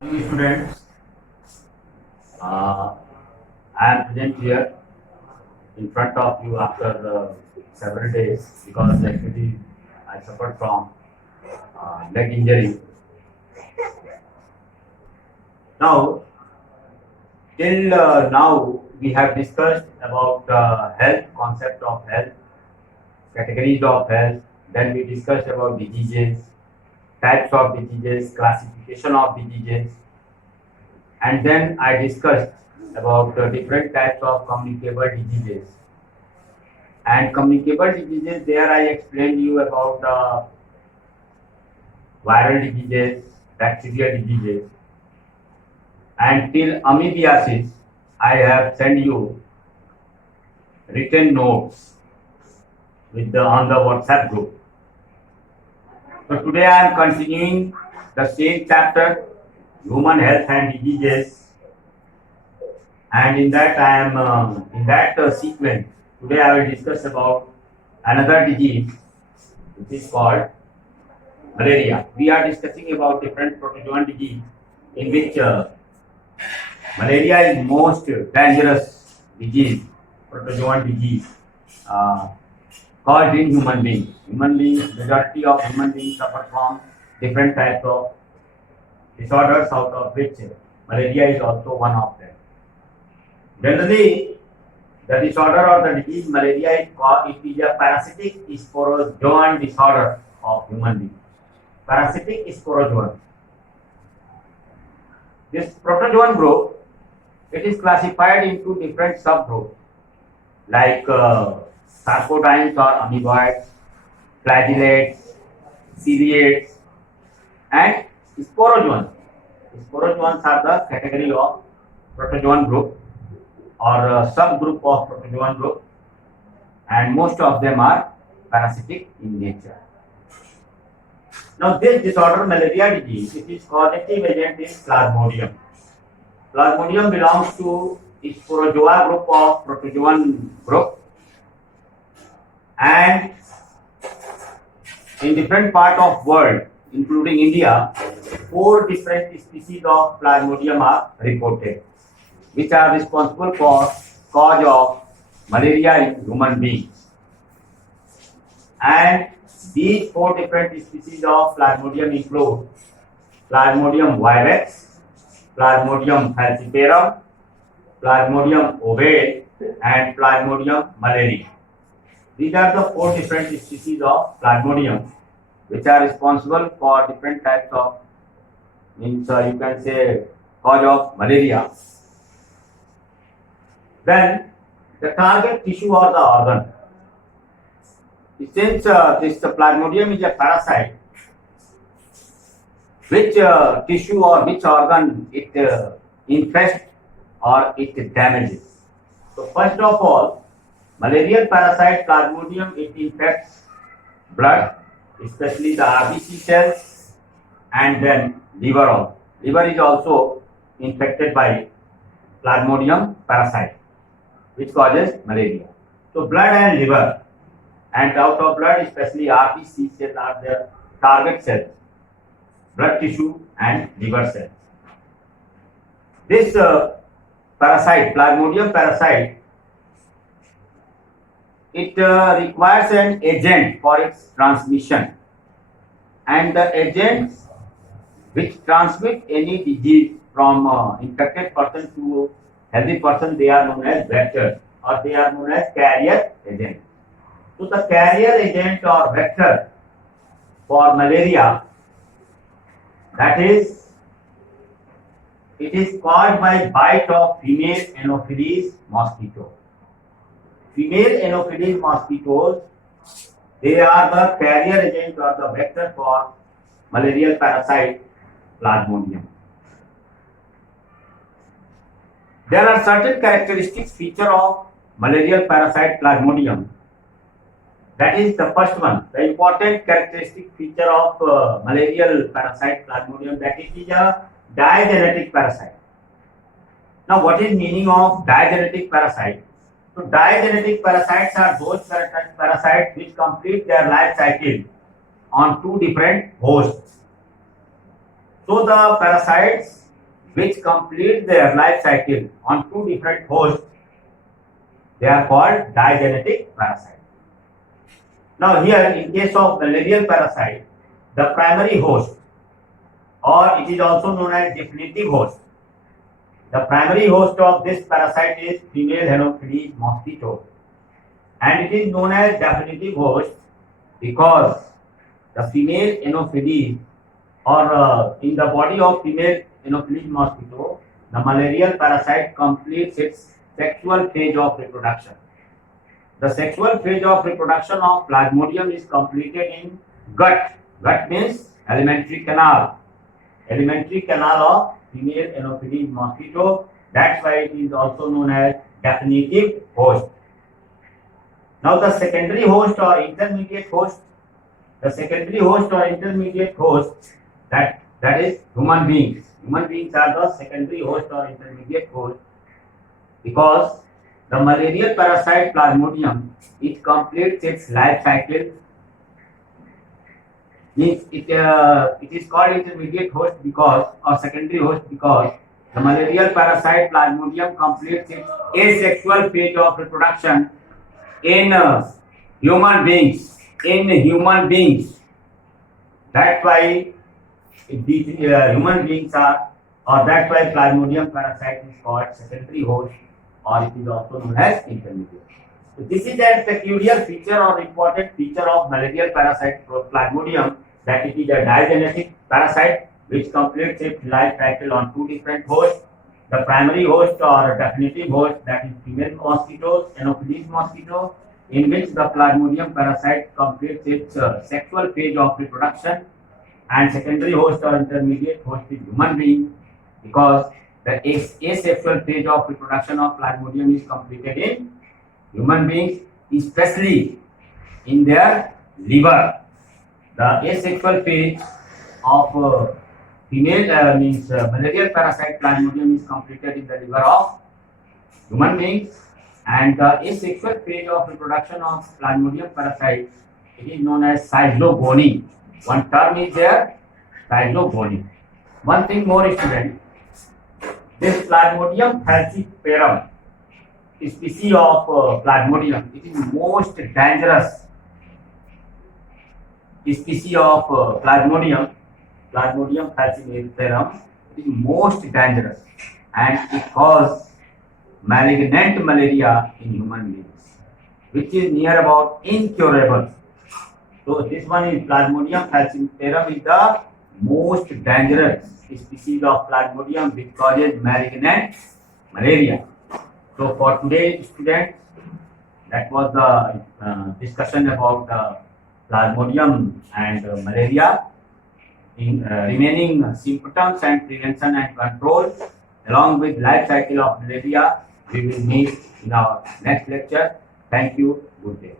Dear students, uh, I am present here in front of you after several days because actually I suffered from leg injury. Now, till now we have discussed about health, concept of health, categories of health. Then we discussed about diseases, types of diseases, classification of diseases, and then I discussed about different types of communicable diseases. And communicable diseases, there I explained you about viral diseases, bacterial diseases, and till amoebiasis, I have sent you written notes with on the WhatsApp group. So today I am continuing the same chapter, human health and diseases, and in that I am in that sequence. Today I will discuss about another disease which is called malaria. We are discussing about different protozoan disease in which malaria is most dangerous disease, protozoan disease caused in human beings. Human beings, majority of human beings suffer from different types of disorders, out of which malaria is also one of them. Generally, the disorder or the disease malaria is called, it is a parasitic sporozoan disorder of human beings. Parasitic sporozoan. This protozoan group, it is classified into different subgroups like sarcodimes or amoeboids, flagellates, ciliates, and sporozoans. Sporozoans are the category of protozoan group or subgroup of protozoan group, and most of them are parasitic in nature. Now this disorder, malaria disease, it is causative agent is Plasmodium. Plasmodium belongs to Sporozoa group of protozoan group, and in different part of world, including India, 4 different species of Plasmodium are reported, which are responsible for cause of malaria in human beings. And these 4 different species of Plasmodium include Plasmodium vivax, Plasmodium falciparum, Plasmodium ovale, and Plasmodium malaria. These are the 4 different species of Plasmodium which are responsible for different types of, means you can say, cause of malaria. Then the target tissue or the organ. Since this Plasmodium is a parasite, which tissue or which organ it infests or it damages. So first of all, malarial parasite Plasmodium, it infects blood, especially the RBC cells, and then liver also. Liver is also infected by Plasmodium parasite, which causes malaria. So blood and liver, and out of blood, especially RBC cells are the target cells, blood tissue and liver cells. This parasite, Plasmodium parasite, it requires an agent for its transmission, and the agents which transmit any disease from infected person to healthy person, they are known as vectors, or they are known as carrier agents. So the carrier agent or vector for malaria, that is, it is caused by bite of female Anopheles mosquito. Female Anopheles mosquitoes, they are the carrier agent or the vector for malarial parasite Plasmodium. There are certain characteristic feature of malarial parasite Plasmodium. That is the first one, the important characteristic feature of malarial parasite Plasmodium, that it is a digenetic parasite. Now what is meaning of digenetic parasite? So digenetic parasites are those parasites which complete their life cycle on 2 different hosts. So the parasites which complete their life cycle on two different hosts, they are called digenetic parasites. Now here, in case of malarial parasite, the primary host, or it is also known as definitive host, the primary host of this parasite is female Anopheles mosquito, and it is known as definitive host because the female Anopheles, or in the body of female Anopheles mosquito, the malarial parasite completes its sexual phase of reproduction. The sexual phase of reproduction of Plasmodium is completed in gut. Gut means alimentary canal. Alimentary canal of female Anopheles mosquito. That's why it is also known as definitive host. Now the secondary host or intermediate host, that is human beings. Human beings are the secondary host or intermediate host because the malarial parasite Plasmodium, it completes its life cycle. Means it is called intermediate host because, or secondary host because, the malarial parasite Plasmodium completes its asexual phase of reproduction in human beings. That's why these human beings are, or that's why Plasmodium parasite is called secondary host, or it is also known as intermediate. So this is a peculiar feature or important feature of malarial parasite Plasmodium, that it is a digenetic parasite which completes its life cycle on two different hosts. The primary host or definitive host, that is female mosquitoes, Anopheles mosquito, in which the Plasmodium parasite completes its sexual phase of reproduction, and secondary host or intermediate host is human being because the asexual phase of reproduction of Plasmodium is completed in human beings, especially in their liver. The asexual phase of female malarial parasite Plasmodium is completed in the liver of human beings, and the asexual phase of reproduction of Plasmodium parasite, it is known as xylogony. One term is there, xylogony. One thing more, student, this Plasmodium falciparum species of Plasmodium, it is most dangerous species of Plasmodium falciparum. It is most dangerous and it causes malignant malaria in human beings, which is near about incurable. So this one is Plasmodium falciparum is the most dangerous species of Plasmodium which causes malignant malaria. So for today, students, that was the discussion about Plasmodium and malaria. In remaining symptoms and prevention and control, along with life cycle of malaria, we will meet in our next lecture. Thank you. Good day.